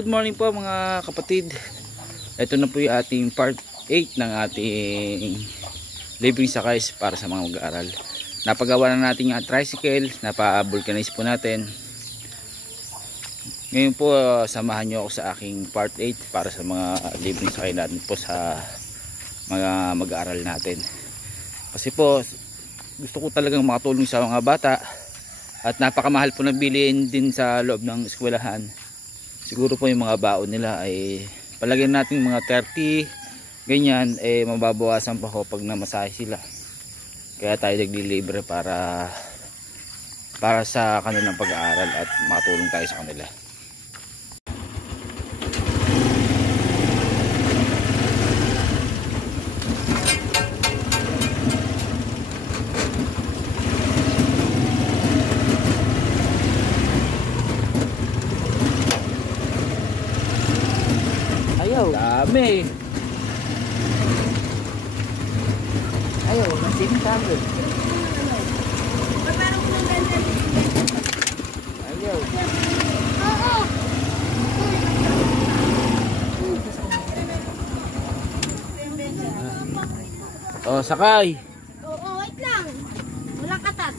Good morning po mga kapatid. Ito na po yung ating part 8 ng ating libreng sakays para sa mga mag-aaral. Napagawa na natin yung tricycle, napa-vulcanize po natin. Ngayon po samahan nyo ako sa aking part 8 para sa mga libreng sakay natin po sa mga mag-aaral natin. Kasi po gusto ko talagang makatulong sa mga bata at napakamahal po na bilhin din sa loob ng eskwelahan. Siguro po yung mga baon nila ay palagyan natin mga 30 ganyan, mababawasan pa ho pag namasahe sila. Kaya tayo naglilibre para sa kanilang pag-aaral at makatulong tayo sa kanila. Dami. Ayaw, nasing sabi. Ayaw. Oh, sakay. Oo, wait lang. Walang katat.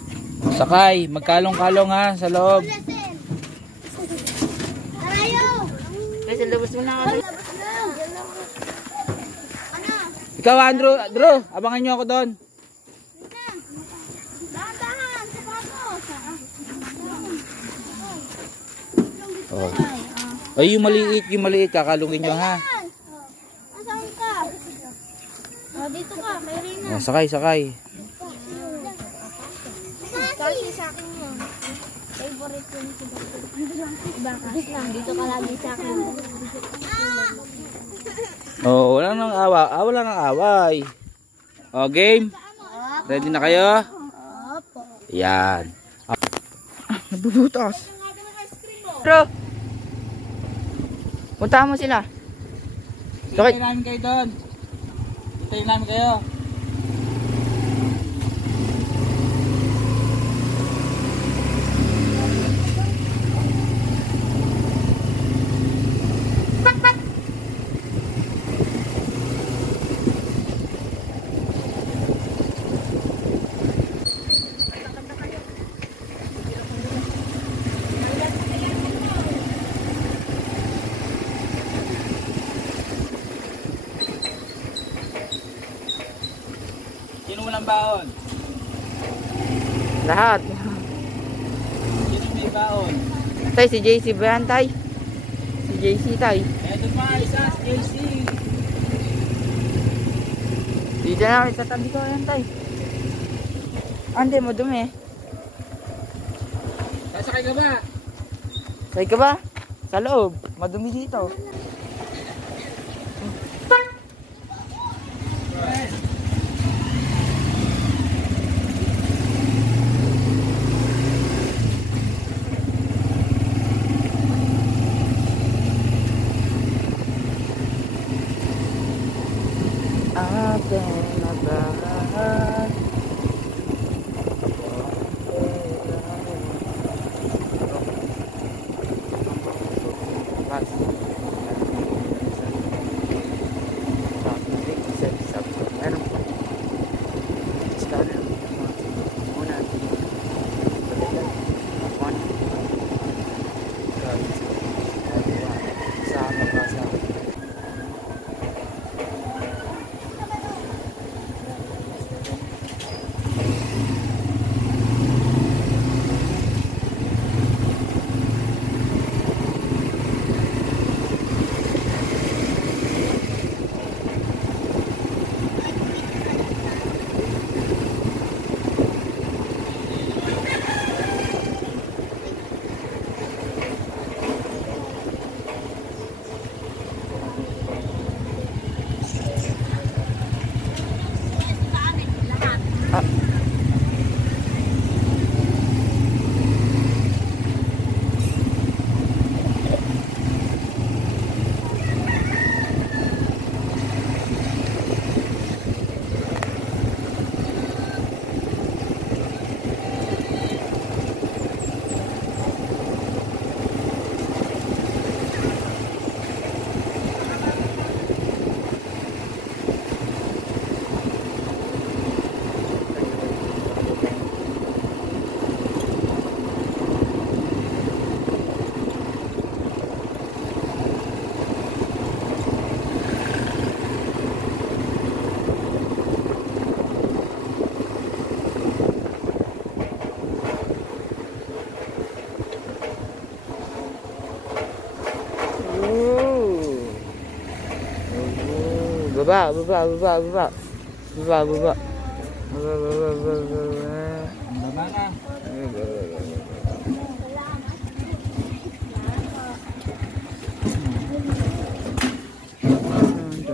Sakay, magkalong-kalong ha sa loob. Arayo. Kasi labas mo na. Ikaw Andrew, abangan nyo ako doon. Dahan-dahan, sapatos. Oh. Ay, yung maliit, kakalungin nyo ha. Asan ka? Oh, dito ka, may rina. Oh, sakay. Kasi sa akin mo. Favorite ko nito. Bakas lang, dito ka lagi sa akin. Oh, wala nang away. Oh, game. Ready na kayo? Opo. Yan. Nabubutas. Bro. Puntahan mo sila. Hintayin namin kayo doon. Hintayin namin kayo. Sino walang baon? Lahat. Sino may baon? Tay, si JC ba yan, tay? Si JC, tay. Eto pa, isa, JC. Dito na, sa tabi ko yan, tay. Ande, madumi. Sasakay ka ba? Say ka ba? Sa loob. Madumi dito. Ating naglahat. Baba, baba, baba, baba. Baba, baba. Baba, baba, baba, baba. Baba na.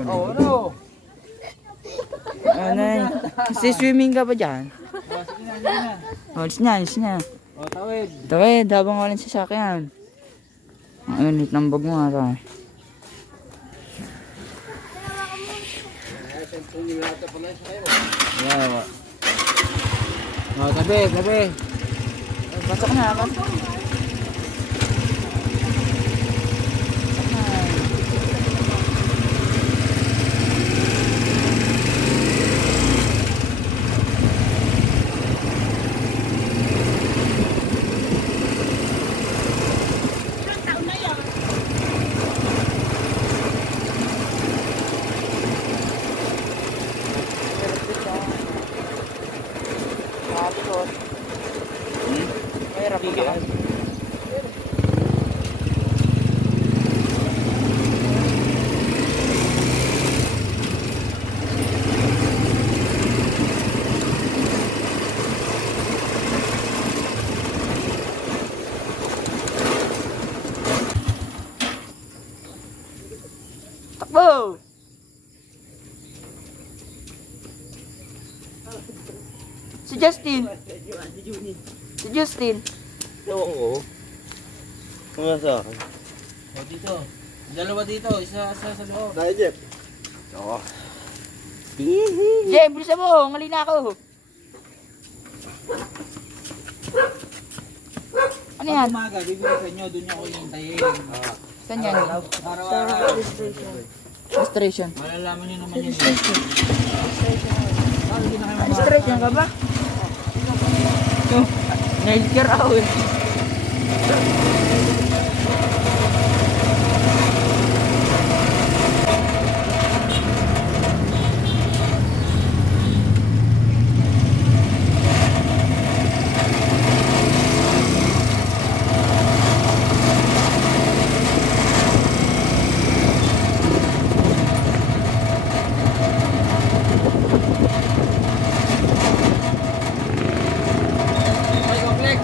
Oh, ano? Ano eh? Si-swimming ka ba dyan? Oh, sige na, sige na. Oh, alis na, alis na. Oh, tawid. Tawid, habang walang sasakyan. Ang init ng bag mo ata. Yeah. Oh, tabi, tabi. Pasok na, pasok. Mahirap ka. Takbo! Si Justin. Si Justin. Oo. Mga sa akin. Oh, dito. Dalawa dito, isa sa loob. Tayo, Jeff. Oo. Jay, bilisan mo. Ngali na ako. Ano yan? Umaga, bibigay sa inyo, doon niyo ako hintayin. Saan yan? Para Registration. malalaman niyo naman yun. Ah, hindi na kayo Registration ka ba? No. Nail care ako eh. May complex.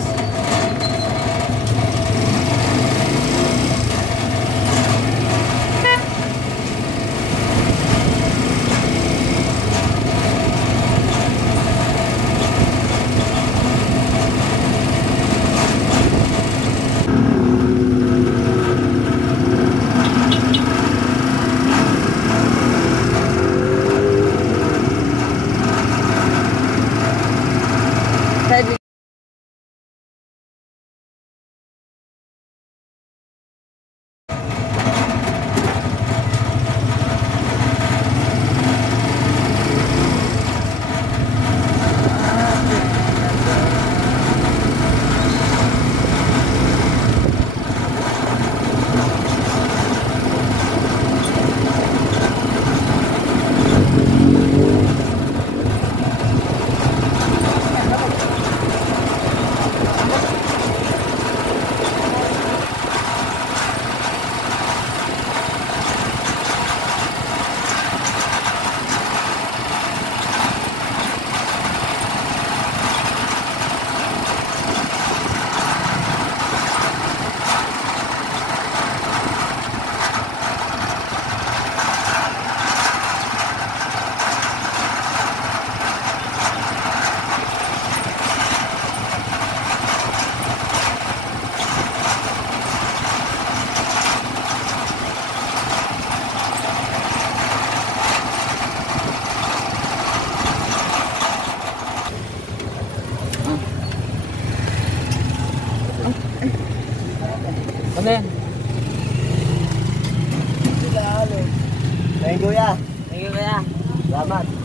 Ano yan? Thank you, ya. Thank you kaya. Salamat.